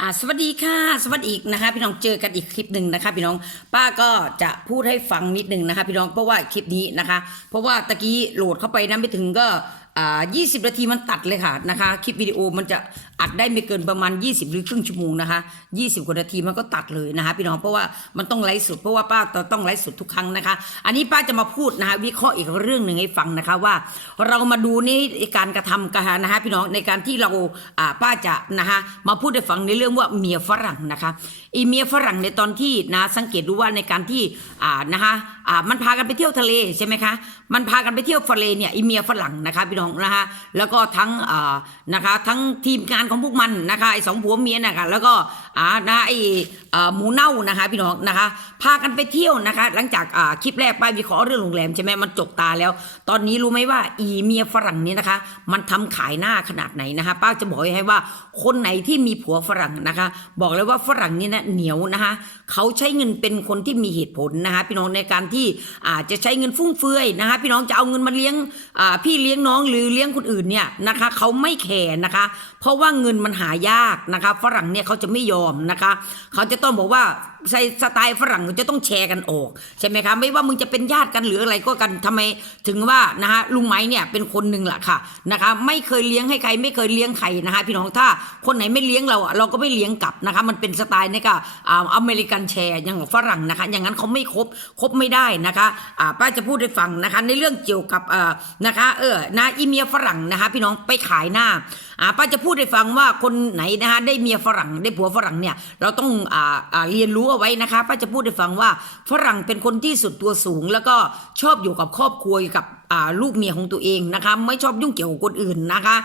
อ่าสวัสดีค่ะ สวัสดีอีกนะคะ พี่น้องเจอกันอีกคลิปหนึ่งนะคะ พี่น้องป้าก็จะพูดให้ฟังนิดหนึ่งนะคะ พี่น้องเพราะว่าคลิปนี้นะคะ เพราะว่าตะกี้โหลดเข้าไปนะไม่ถึงก็อ่า20 นาทีมันตัดเลยค่ะนะคะ คลิปวิดีโอมันจะ อัดได้ไม่เกินประมาณ 20 หรือครึ่งชั่วโมงนะคะ20กว่านาทีมันก็ตัดเลยนะคะพี่น้องเพราะว่ามันต้องไลฟ์สดเพราะว่าป้าต้องไลฟ์สดทุกครั้งนะคะ อันนี้ป้าจะมาพูดนะคะวิเคราะห์อีกเรื่องหนึ่งให้ฟังนะคะว่า เรามาดูนี่การกระทำกันนะคะพี่น้องในการที่เราป้าจะนะคะมาพูดให้ฟังในเรื่องว่าเมียฝรั่งนะคะอีเมียฝรั่งในตอนที่นะสังเกตดูว่าในการที่นะคะมันพากันไปเที่ยวทะเลใช่ไหมคะมันพากันไปเที่ยวทะเลเนี่ยอีเมียฝรั่งนะคะพี่น้องนะคะแล้วก็ทั้งนะคะทั้งทีมงานของพวกมันนะคะไอ้สองผัวเมียนะคะแล้วก็อ่านะไอ้อหมูเน่านะคะพี่น้องนะคะ พากันไปเที่ยวนะคะ หลังจากอ่าคลิปแรกไปวิเคราะห์เรื่องโรงแรมใช่ไหมมันจกตาแล้ว ตอนนี้รู้ไหมว่าอีเมียฝรั่งนี้นะคะ มันทำขายหน้าขนาดไหนนะคะ ป้าจะบอกให้ว่าคนไหนที่มีผัวฝรั่งนะคะ บอกเลยว่าฝรั่งนี่นะเหนียวนะคะ เขาใช้เงินเป็นคนที่มีเหตุผลนะคะพี่น้องในการที่อาจจะใช้เงินฟุ่มเฟือยนะคะพี่น้องจะเอาเงินมาเลี้ยงพี่เลี้ยงน้องหรือเลี้ยงคนอื่นเนี่ยนะคะเขาไม่แข่นะคะ เพราะว่าเงินมันหายากนะคะ ฝรั่งเนี่ยเขาจะไม่ยอมนะคะ เขาจะต้องบอกว่าใส่สไตล์ฝรั่งจะต้องแชร์กันออกใช่ไหมคะไม่ว่ามึงจะเป็นญาติกันหรืออะไรก็กันทำไมถึงว่านะคะลุงไม้เนี่ยเป็นคนหนึ่งแหละค่ะนะคะไม่เคยเลี้ยงให้ใครไม่เคยเลี้ยงใครนะคะพี่น้องถ้าคนไหนไม่เลี้ยงเราเราก็ไม่เลี้ยงกลับนะคะมันเป็นสไตล์นี่ก็อ่าอเมริกันแชร์อย่างของฝรั่งนะคะ อย่างนั้นเขาไม่ครบครบไม่ได้นะคะอ่าป้าจะพูดให้ฟังนะคะในเรื่องเกี่ยวกับอ่อนะคะเออนะอีเมียฝรั่งนะคะพี่น้องไปขายหน้า อ่าป้าจะพูดให้ฟังว่าคนไหนนะคะได้เมียฝรั่งได้ผัวฝรั่งเนี่ยเราต้องอ่าอ่าเรียนรู้เอาไว้นะคะป้าจะพูดให้ฟังว่าฝรั่งเป็นคนที่สุดตัวสูง แล้วก็ชอบอยู่กับครอบครัวอยู่กับอ่าลูกเมียของตัวเองนะคะ ไม่ชอบยุ่งเกี่ยวกับคนอื่นนะคะ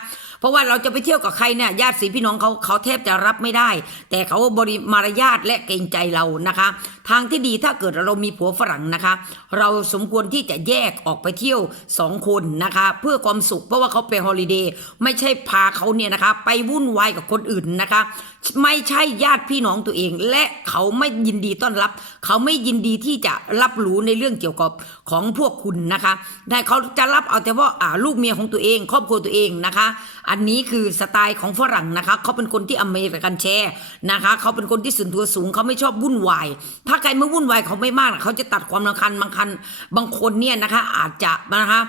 เพราะว่าเราจะไปเที่ยวกับใครเนี่ยญาติสีพี่น้องเขาเขาแทบจะรับไม่ได้ แต่เขาบริมารยาทและเกรงใจเรานะคะ ทางที่ดีถ้าเกิดเรามีผัวฝรั่งนะคะ เราสมควรที่จะแยกออกไปเที่ยวสองคนนะคะ เพื่อความสุขเพราะว่าเขาไปฮอลิเดย์ไม่ใช่พาเขาเนี่ยนะคะ ไปวุ่นวายกับคนอื่นนะคะ ไม่ใช่ญาติพี่น้องตัวเอง และเขาไม่ยินดีต้อนรับ เขาไม่ยินดีที่จะรับรู้ในเรื่องเกี่ยวกับของพวกคุณนะคะแต่เขาจะรับเอาแต่ว่าอ่าลูกเมียของตัวเอง ครอบครัวตัวเองนะคะ อันนี้คือสไตล์ของฝรั่งนะคะเขาเป็นคนที่อเมริกันแชร์นะคะเขาเป็นคนที่ส่วนตัวสูงเขาไม่ชอบวุ่นวาย ถ้าใครไม่วุ่นวายเขาไม่มากเขาจะตัดความรำคาญบางคันบางคนเนี่ยนะคะอาจจะนะคะ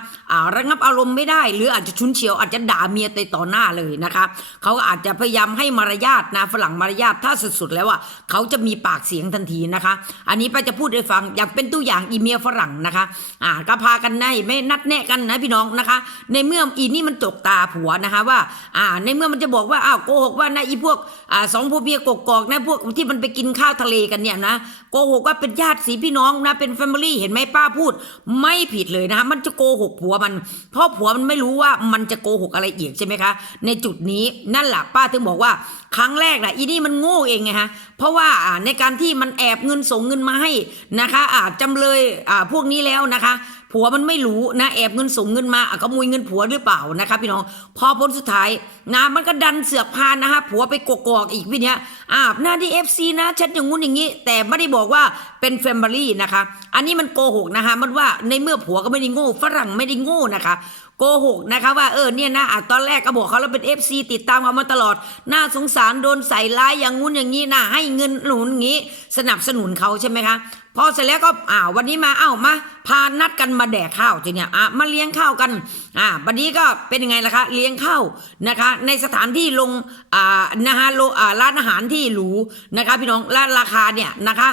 ระงับอารมณ์ไม่ได้ หรืออาจจะชุนเฉียวอาจจะด่าเมียในต่อหน้าเลยนะคะเขาอาจจะพยายามให้มารยาทนะฝรั่งมารยาทถ้าสุดๆแล้วอะเขาจะมีปากเสียงทันทีนะคะ อันนี้ป้าจะพูดให้ฟังอย่างเป็นตัวอย่างอีเมียฝรั่งนะคะอ่าก็พากันในไม่นัดแนะกันนะพี่น้องนะคะ ในเมื่ออีนี่มันจกตาผัวนะคะว่า อ่า ในเมื่อมันจะบอกว่าอ้าวโกหกว่านะอีพวกอ่าสองพวกเมียกกอกนะพวกที่มันไปกินข้าวทะเลกันเนี่ยนะโกหกว่าเป็นญาติสีพี่น้องนะเป็นแฟมิลี่เห็นไหมป้าพูด ไม่ผิดเลยนะมันจะโกหกผัวมัน เพราะผัวมันไม่รู้ว่ามันจะโกหกอะไรอีกใช่ไหมคะ ในจุดนี้นั่นแหละป้าถึงบอกว่าครั้งแรกนะอีนี่มันโง่เองไงฮะเพราะว่าอ่าในการที่มันแอบเงินส่งเงินมาให้นะคะอ่าจำเลยอ่าพวกนี้แล้วนะคะ ผัวมันไม่รู้นะแอบเงินส่งเงินมาอะขโมยเงินผัวหรือเปล่านะคะพี่น้องพอผลสุดท้ายนะมันก็ดันเสือกพานนะคะผัวไปกกอกอีกวิเนี้ยอ่าหน้าที่เอฟซีนะฉันอย่างงู้นอย่างนี้ แต่ไม่ได้บอกว่าเป็นแฟมิลี่นะคะ อันนี้มันโกหกนะคะมันว่าในเมื่อผัวก็ไม่ได้โง่ฝรั่งไม่ได้โง่นะคะ โกหกนะคะว่าเออเนี่ยนะอะตอนแรกก็บอกเขาแล้วเป็น FC ติดตามเขามาตลอด น่าสงสารโดนใส่ร้ายอย่างงู้นอย่างนี้นะให้เงินหนุนอย่างนี้ สนับสนุนเขาใช่ไหมคะพอเสร็จแล้วก็อ่าวันนี้มาเอ้ามา พานัดกันมาแดกข้าวทีเนี้ยอะมาเลี้ยงข้าวกันอ่าวันนี้ก็เป็นยังไงล่ะคะเลี้ยงข้าวนะคะ ในสถานที่ลงอ่านะคะโลอ่าร้านอาหารที่หรูนะคะ พี่น้องและราคาเนี่ยนะคะ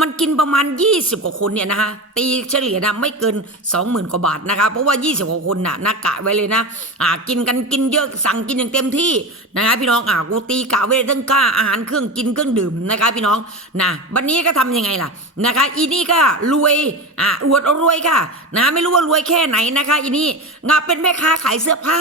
มันกินประมาณ 20 กว่าคนเนี่ยนะคะตีเฉลี่ยนะไม่เกิน 20,000 กว่าบาทนะคะ เพราะว่า 20 กว่าคนน่ะนะกะไว้เลยนะอ่ากินกันกินเยอะสั่งกินอย่างเต็มที่นะคะพี่น้องอ่ากูตีกะไว้เลยทั้งค่าอาหารเครื่องกินเครื่องดื่มนะคะพี่น้องนะบันนี้ก็ทำยังไงล่ะนะคะอีนี่ก็รวยอ่าอวดรวยค่ะนะไม่รู้ว่ารวยแค่ไหนนะคะอีนี่งาเป็นแม่ค้าขายเสื้อผ้า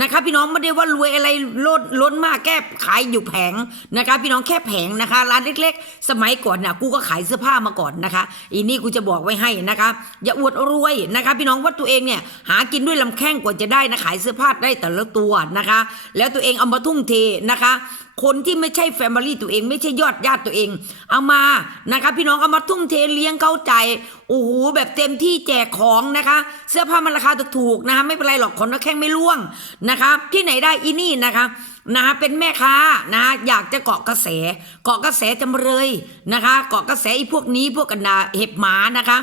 นะคะพี่น้องไม่ได้ว่ารวยอะไรล้นล้นมากแค่ขายอยู่แผงนะคะพี่น้องแค่แผงนะคะร้านเล็ก ๆ สมัยก่อนน่ะกูก็ขายเสื้อผ้ามาก่อนนะคะอีนี่กูจะบอกไว้ให้นะคะอย่าอวดรวยนะคะ พี่น้องว่าตัวเองเนี่ยหากินด้วยลำแข้งกว่าจะได้นะขายเสื้อผ้าได้แต่ละตัวนะคะ แล้วตัวเองเอามาทุ่มเทนะคะคนที่ไม่ใช่แฟมิลี่ตัวเองไม่ใช่ยอดญาติตัวเอง เอามานะคะพี่น้องเอามาทุ่มเทเลี้ยงเข้าใจโอ้โหแบบเต็มที่แจกของนะคะ เสื้อผ้ามันราคาถูกๆนะคะไม่เป็นไรหรอกคนละแข้งไม่ล่วงนะคะ ที่ไหนได้อีนี่นะคะ นะคะเป็นแม่ค้านะอยากจะเกาะกระแส เกาะกระแสจำเลยนะคะ เกาะกระแสไอ้พวกนี้พวกกันดาเห็บหมานะคะ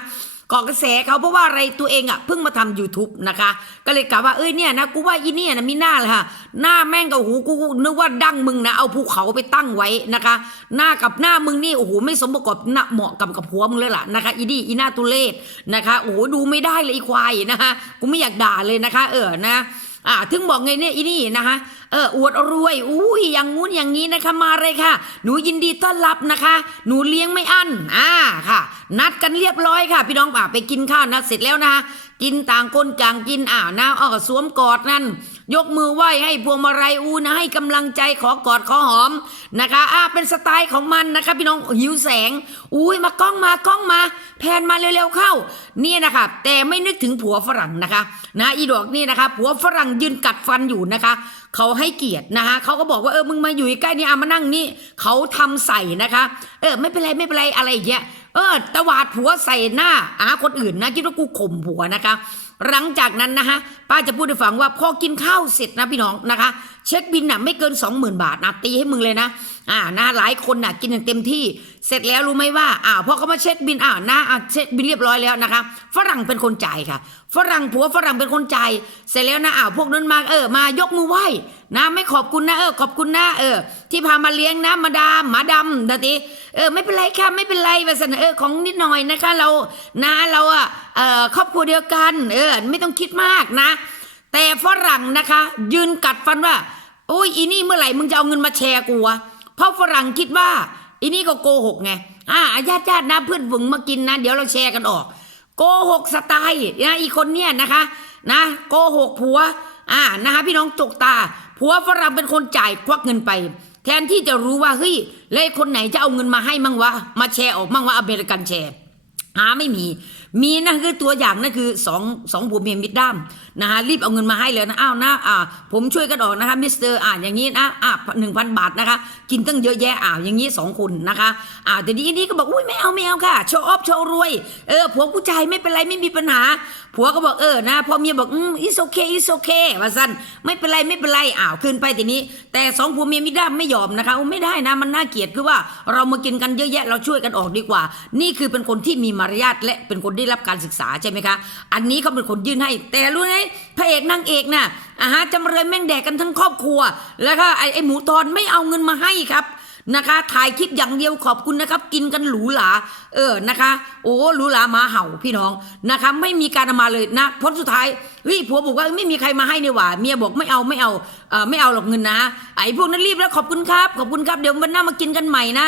เกาะกระแสเขาเพราะว่าอะไรตัวเองอะเพิ่งมาทำ YouTube นะคะ ก็เลยกล่าวว่าเอ้ยเนี่ยนะกูว่าอีเนี่ยนะมีหน้าเลยค่ะ หน้าแม่งกับหูกูนึกว่าดั้งมึงนะเอาภูเขาไปตั้งไว้นะคะ หน้ากับหน้ามึงนี่โอ้โหไม่สมประกอบหน้าเหมาะกับกับหัวมึงเลยล่ะนะคะอีนี่อีหน้าตุเลศนะคะโอ้โหดูไม่ได้เลยอีควายนะคะกูไม่อยากด่าเลยนะคะ เออนะ อ่าถึงบอกไงเนี่ยอีนี่นะคะเอออวดรวยอุ้ยอย่างงู้นอย่างนี้นะคะมาเลยค่ะ หนูยินดีต้อนรับนะคะ หนูเลี้ยงไม่อั้นอ่าค่ะ นัดกันเรียบร้อยค่ะ พี่น้องป่าไปกินข้าวนะเสร็จแล้วนะคะกินต่างคนต่างกินอ่านะอ้อสวมกอดนั่น ยกมือไหว้ให้พวงมาลัยอูนะให้กำลังใจขอกอดขอหอมนะคะอ่าเป็นสไตล์ของมันนะคะพี่น้องหิวแสง อุ้ยมากล้องมากล้องมา แพนมาเร็วๆเข้า เนี่ยนะคะแต่ไม่นึกถึงผัวฝรั่งนะคะ นะอีดอกนี่นะคะ ผัวฝรั่งยืนกัดฟันอยู่นะคะเขาให้เกียรตินะคะเขาก็บอกว่าเออมึงมาอยู่ใกล้นี่เอามานั่งนี่เขาทำใส่นะคะ เออไม่เป็นไรไม่เป็นไรอะไรอย่างเงี้ยเออตวาดผัวใส่หน้าอาคนอื่นนะคิดว่ากูข่มผัวนะคะ หลังจากนั้นนะคะป้าจะพูดให้ฟังว่าพอกินข้าวเสร็จนะพี่น้องนะคะ เช็คบินน่ะไม่เกิน 20,000 บาทนะตีให้มึงเลยนะอ่านะหลายคนน่ะกินอย่างเต็มที่ เสร็จแล้วรู้ไหมว่าอ่าพอเขามาเช็คบินอ่านะอ่าเช็คบินเรียบร้อยแล้วนะคะ ฝรั่งเป็นคนจ่ายค่ะ ฝรั่งผัวฝรั่งเป็นคนจ่ายเสร็จแล้วนะอ่าวพวกนั้นมาเออมายกมือไหว้นะไม่ขอบคุณนะเออขอบคุณนะเออ ที่พามาเลี้ยงนะมาดามหมาดำนะทีเออไม่เป็นไรค่ะไม่เป็นไรว่าสันเออของนิดหน่อยนะคะเรานะเราอะเออครอบครัวเดียวกันเออไม่ต้องคิดมากนะ แต่ฝรั่งนะคะ ยืนกัดฟันว่า โอ้ยอีนี่เมื่อไหร่มึงจะเอาเงินมาแชร์กูวะเพราะฝรั่งคิดว่าอีนี่ก็โกหกไงอ่าญาติญาตินะเพื่อนฝุงมากินนะ เดี๋ยวเราแชร์กันออก โกหกสไตล์นะอีคนเนี่ยนะคะ นะโกหกผัว อ่านะคะพี่น้องจกตาผัวฝรั่งเป็นคนจ่ายควักเงินไป แทนที่จะรู้ว่าเฮ้ยแล้วคนไหนจะเอาเงินมาให้มั่งวะมาแชร์ออกมั่งว่าอเมริกันแชร์หาไม่มี มีนะคือตัวอย่างนั่นคือสองสองผัวเมียมิดด้ามนะฮะรีบเอาเงินมาให้เลยนะอ้าวนะอ่าผมช่วยกันออกนะคะมิสเตอร์อ่าอย่างนี้นะอ่าหนึ่งพันบาทนะคะกินตั้งเยอะแยะอ่าอย่างนี้สองคนนะคะอ่าแต่ดีนี้ก็บอกอุ้ยไม่เอาไม่เอาค่ะโชว์ออฟโชว์รวยเออผัวผู้ชายไม่เป็นไรไม่มีปัญหา ผัวก็บอกเออนะพอเมียบอกอืม it's okay it's okay ว่าสั้นไม่เป็นไรไม่เป็นไรอ้าวขึ้นไปทีนี้ แต่สองผัวเมียมิดด้ามไม่ยอมนะคะไม่ได้นะมันน่าเกลียดคือว่าเรามากินกันเยอะแยะเราช่วยกันออกดีกว่า นี่คือเป็นคนที่มีมารยาทและเป็นคนได้รับการศึกษาใช่ไหมคะ อันนี้เขาเป็นคนยื่นให้ แต่รู้ไหมพระเอกนางเอกน่ะอาฮะจำเลยแม่งแดกกันทั้งครอบครัว แล้วก็ไอ้ไอ้หมูตอนไม่เอาเงินมาให้ครับนะคะถ่ายคลิปอย่างเดียวขอบคุณนะครับ กินกันหรูหราเออนะคะ โอ้หรูหรามาเห่าพี่น้องนะคะ ไม่มีการมาเลยนะพราะสุดท้ายเฮ้ยผัวบอกว่าไม่มีใครมาให้นี่หว่าเมียบอกไม่เอาไม่เอาเออไม่เอาหรอกเงินนะไอ้พวกนั้นรีบแล้วขอบคุณครับ ขอบคุณครับเดี๋ยววันหน้ามากินกันใหม่นะ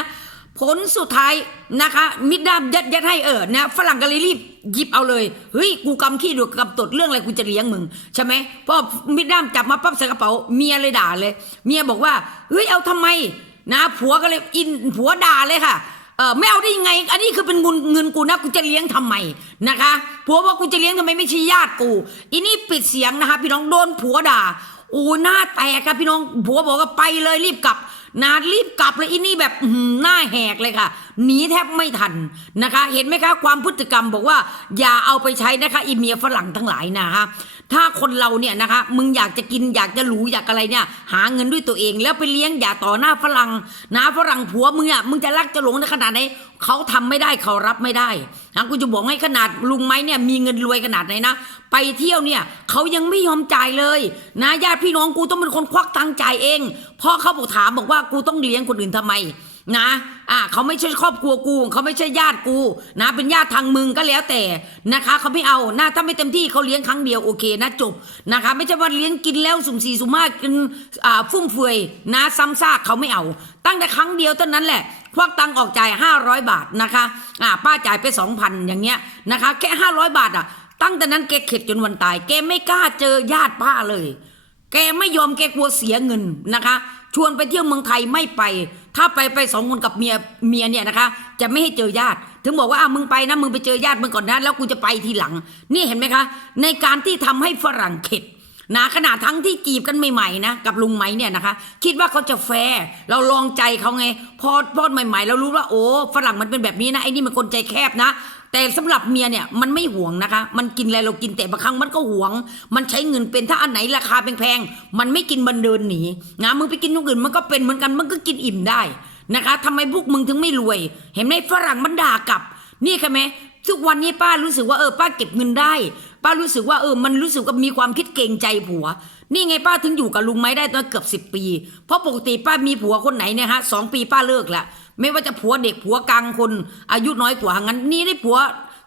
ผลสุดท้ายนะคะ มิดด้ามยัดยัดให้เออนะฝรั่งก็เลยรีบหยิบเอาเลยเฮ้ยกูกำขี้ดูกำตดเรื่องอะไรกูจะเลี้ยงมึงใช่ไหมพอมิดด้ามจับมาปั๊บใส่กระเป๋าเมียเลยด่าเลย เมียบอกว่าเฮ้ยเอาทำไมนะผัวก็เลยอินผัวด่าเลยค่ะเออไม่เอาได้ยังไง อันนี้คือเป็นเงินเงินกูนะกูจะเลี้ยงทำไมนะคะผัวว่ากูจะเลี้ยงทำไมไม่ใช่ญาติกู อีนี่ปิดเสียงนะคะ พี่น้องโดนผัวด่า อ้หน้าแตกครับพี่น้องผัวบอกว่าไปเลยรีบกลับนารีบกลับเลยอินี่แบบอื้อหือหน้าแหกเลยค่ะหนีแทบไม่ทันนะคะ เห็นไหมคะความพฤติกรรมบอกว่า อย่าเอาไปใช้นะคะอีเมียฝรั่งทั้งหลายนะคะ ถ้าคนเราเนี่ยนะคะ มึงอยากจะกินอยากจะหรูอยากอะไรเนี่ย หาเงินด้วยตัวเอง แล้วไปเลี้ยงอย่าต่อหน้าฝรั่งนะฝรั่งผัวมึงอะมึงจะรักจะหลงในขนาดไหนเขาทำไม่ได้เขารับไม่ได้นะกูจะบอกให้ขนาดลุงไม้เนี่ยมีเงินรวยขนาดไหนนะไปเที่ยวเนี่ยเขายังไม่ยอมจ่ายเลย นะญาติพี่น้องกูต้องเป็นคนควักตังค์จ่ายเองเพราะเขาบอกถามบอกว่ากูต้องเลี้ยงคนอื่นทำไม นะอ่าเขาไม่ใช่ครอบครัวกูเขาไม่ใช่ญาติกู นะ เป็นญาติทางมึงก็แล้วแต่นะคะเขาไม่เอานะถ้าไม่เต็มที่เขาเลี้ยงครั้งเดียวโอเคนะจบนะคะ ไม่ใช่ว่าเลี้ยงกินแล้วสุ่มสี่สุ่มห้ากินอ่าฟุ่มเฟือยนะซ้ำซากเขาไม่เอา ตั้งแต่ครั้งเดียวเท่านั้นแหละควักตังออกจ่าย 500 บาทนะคะอ่าป้าจ่ายไป 2,000 อย่างเงี้ยนะคะ แค่ 500 บาทอะ ตั้งแต่นั้นแกเข็ดจนวันตาย แกไม่กล้าเจอญาติป้าเลย แกไม่ยอมแกกลัวเสียเงินนะคะ ชวนไปเที่ยวเมืองไทยไม่ไป ถ้าไปไปสองคนกับเมียเมียเนี่ยนะคะ จะไม่ให้เจอญาติ ถึงบอกว่าอะมึงไปนะมึงไปเจอญาติมึงก่อนนะแล้วกูจะไปทีหลัง นี่เห็นไหมคะ ในการที่ทำให้ฝรั่งเข็ด นะขนาดทั้งที่จีบกันใหม่ๆนะกับลุงไหมเนี่ยนะคะ คิดว่าเขาจะแฟร์เราลองใจเขาไง พอพอใหม่ๆเรารู้ว่าโอ้ฝรั่งมันเป็นแบบนี้นะไอ้นี่มันคนใจแคบนะ แต่สำหรับเมียเนี่ยมันไม่ห่วงนะคะ มันกินอะไรเรากินแต่บางครั้งมันก็ห่วง มันใช้เงินเป็นถ้าอันไหนราคาแพงๆมันไม่กินมันเดินหนีนะมึงไปกินตรงอื่นมันก็เป็นเหมือนกันมันก็กินอิ่มได้นะคะทำไมพวกมึงถึงไม่รวย เห็นไหมฝรั่งมันด่ากลับ นี่ใช่ไหมทุกวันนี้ป้ารู้สึกว่าเออป้าเก็บเงินได้ ป้ารู้สึกว่าเออมันรู้สึกว่ามีความคิดเกรงใจผัว นี่ไงป้าถึงอยู่กับลุงไม้ได้ตั้งเกือบสิบปี เพราะปกติป้ามีผัวคนไหนเนี่ยฮะสองปีป้าเลิกละไม่ว่าจะผัวเด็กผัวกลางคนอายุน้อยกว่างั้น นี่ได้ผัว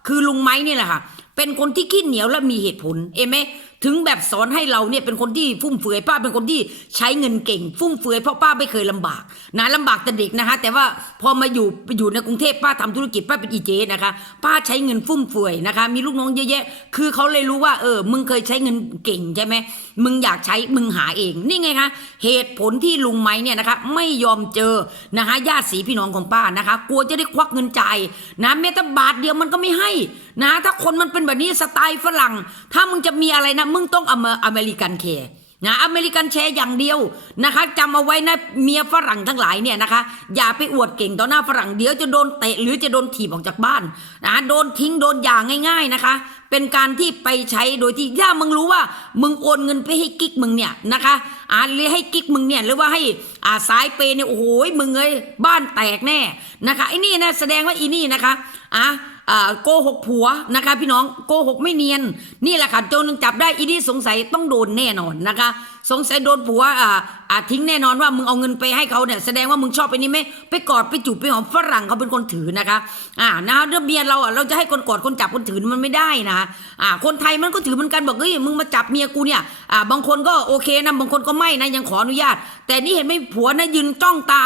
คือลุงไม้นี่แหละค่ะ เป็นคนที่ขี้เหนียวและมีเหตุผล เอไหมถึงแบบสอนให้เราเนี่ยเป็นคนที่ฟุ่มเฟือยป้าเป็นคนที่ใช้เงินเก่ง ฟุ่มเฟือยเพราะป้าไม่เคยลำบากนะลำบากแต่เด็กนะคะ แต่ว่าพอมาอยู่ไปอยู่ในกรุงเทพป้าทำธุรกิจป้าเป็นอีเจนะคะ ป้าใช้เงินฟุ่มเฟือยนะคะ มีลูกน้องเยอะแยะ คือเขาเลยรู้ว่าเออมึงเคยใช้เงินเก่งใช่ไหมมึงอยากใช้มึงหาเองนี่ไงคะเหตุผลที่ลุงไม้เนี่ยนะคะ ไม่ยอมเจอนะคะญาติสีพี่น้องของป้านะคะ กลัวจะได้ควักเงินจ่ายนะแม้แต่บาทเดียวมันก็ไม่ให้นะถ้าคนมันเป็นแบบนี้สไตล์ฝรั่ง ถ้ามึงจะมีอะไรนะ มึงต้องอเมอเมริกันแคร์นะอเมริกันแชร์อย่างเดียวนะคะจำเอาไว้นะเมียฝรั่งทั้งหลายเนี่ยนะคะ อย่าไปอวดเก่งต่อหน้าฝรั่งเดี๋ยวจะโดนเตะหรือจะโดนถีบออกจากบ้านนะโดนทิ้งโดนอย่างง่าย ๆนะคะ เป็นการที่ไปใช้โดยที่ถ้ามึงรู้ว่า มึงโอนเงินไปให้กิ๊กมึงเนี่ยนะคะอ่าหรือให้กิ๊กมึงเนี่ยหรือว่าให้อ่าสายเปย์เนี่ยโอ้โหมึงเอ้ยบ้านแตกแน่นะคะไอ้นี่นะแสดงว่าอีนี่นะคะอะอ่า โกหกผัวนะคะ พี่น้องโกหกไม่เนียน นี่แหละค่ะโจนจับได้อีนี่สงสัยต้องโดนแน่นอนนะคะ สงสัยโดนผัวอ่าอ่าทิ้งแน่นอนว่ามึงเอาเงินไปให้เขาเนี่ยแสดงว่ามึงชอบไปนี่ไหมไปกอดไปจูบไปหอมฝรั่งเขาเป็นคนถือนะคะอ่านะเรื่องเมียเราอะเราจะให้คนกอดคนจับคนถือมันไม่ได้นะอ่าคนไทยมันก็ถือเหมือนกันบอกเฮ้ยมึงมาจับเมียกูเนี่ยอ่าบางคนก็โอเคนะบางคนก็ไม่นะยังขออนุญาต แต่นี่เห็นไหมผัวนะยืนจ้องตา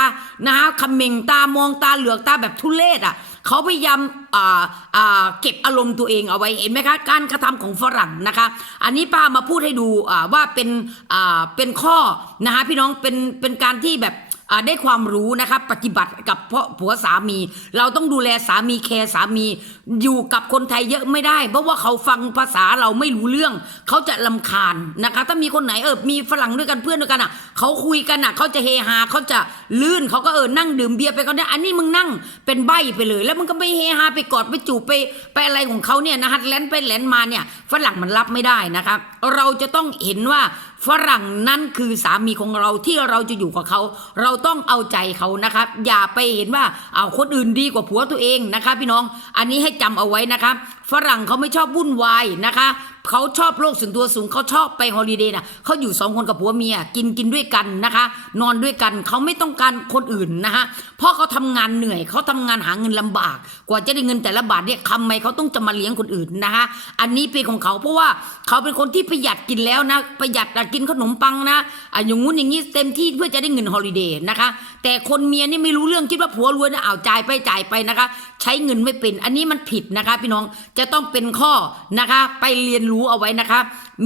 นะคะคำเมงตามองตาเหลือกตาแบบทุเรศอะเขาพยายามอ่าอ่าเก็บอารมณ์ตัวเองเอาไว้เห็นไหมคะการกระทำของฝรั่งนะคะ อันนี้ป้ามาพูดให้ดูอ่าว่าเป็นอ่าเป็นข้อนะคะพี่น้องเป็นเป็นการที่แบบได้ความรู้นะคะปฏิบัติกับพ่อผัวสามี เราต้องดูแลสามีแคร์สามี อยู่กับคนไทยเยอะไม่ได้ เพราะว่าเขาฟังภาษาเราไม่รู้เรื่อง เขาจะลำคาญนะคะ ถ้ามีคนไหนเออมีฝรั่งด้วยกันเพื่อนด้วยกันอะเขาคุยกันอะเขาจะเฮฮาเขาจะลื่นเขาก็เออนั่งดื่มเบียร์ไปก็ได้อันนี้มึงนั่งเป็นใบไปเลย แล้วมึงก็ไปเฮฮาไปกอดไปจูบไปไปอะไรของเขาเนี่ยนะฮัดแลนไปแลนมาเนี่ยฝรั่งมันรับไม่ได้นะครับเราจะต้องเห็นว่า ฝรั่งนั่นคือสามีของเราที่เราจะอยู่กับเขา เราต้องเอาใจเขานะครับ อย่าไปเห็นว่าเอาคนอื่นดีกว่าผัวตัวเองนะคะพี่น้อง อันนี้ให้จำเอาไว้นะครับ ฝรั่งเขาไม่ชอบวุ่นวายนะคะเขาชอบโลกส่วนตัวสูงเขาชอบไปฮอลิเดย์นะเขาอยู่สองคนกับผัวเมียกินกินด้วยกันนะคะ นอนด้วยกันเขาไม่ต้องการคนอื่นนะคะเพราะเขาทำงานเหนื่อยเขาทำงานหาเงินลำบาก กว่าจะได้เงินแต่ละบาทเนี่ยทำไมเขาต้องจะมาเลี้ยงคนอื่นนะคะอันนี้เป็นของเขาเพราะว่าเขาเป็นคนที่ประหยัดกินแล้วนะประหยัดกินขนมปังนะอะอย่างงู้นอย่างนี้เต็มที่เพื่อจะได้เงินฮอลิเดย์นะคะ แต่คนเมียนี่ไม่รู้เรื่องคิดว่าผัวรวยนะเอาจ่ายไปจ่ายไปนะคะ ใช้เงินไม่เป็นอันนี้มันผิดนะคะ พี่น้องจะะต้องเป็นข้อนะคะ ไปเรียนรู้เอาไว้นะคะ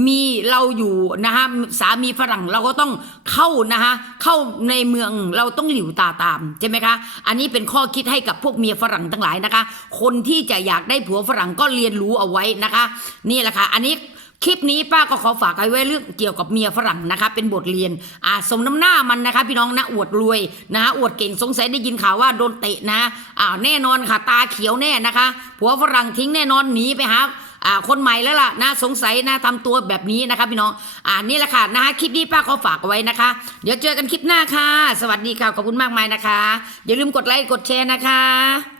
มีเราอยู่นะคะสามีฝรั่งเราก็ต้องเข้านะคะเข้าในเมืองเราต้องหลิวตาตามใช่ไหมคะ อันนี้เป็นข้อคิดให้กับพวกเมียฝรั่งทั้งหลายนะคะ คนที่จะอยากได้ผัวฝรั่งก็เรียนรู้เอาไว้นะคะ นี่แหละค่ะอันนี้ คลิปนี้ป้าก็ขอฝากเอาไว้เรื่องเกี่ยวกับเมียฝรั่งนะคะเป็นบทเรียนอ่าสมน้ำหน้ามันนะคะ พี่น้องนะอวดรวยนะะอวดเก่งสงสัยได้ยินข่าวว่าโดนเตะนะอ่าแน่นอนค่ะตาเขียวแน่นะคะ ผัวฝรั่งทิ้งแน่นอนหนีไปหาอ่าคนใหม่แล้วล่ะนะสงสัยนะทำตัวแบบนี้นะคะพี่น้องอ่านี่แหละค่ะนะคะคลิปนี้ป้าขอฝากเอาไว้นะคะ เดี๋ยวเจอกันคลิปหน้าค่ะ สวัสดีค่ะขอบคุณมากมายนะคะ อย่าลืมกดไลค์กดแชร์นะคะ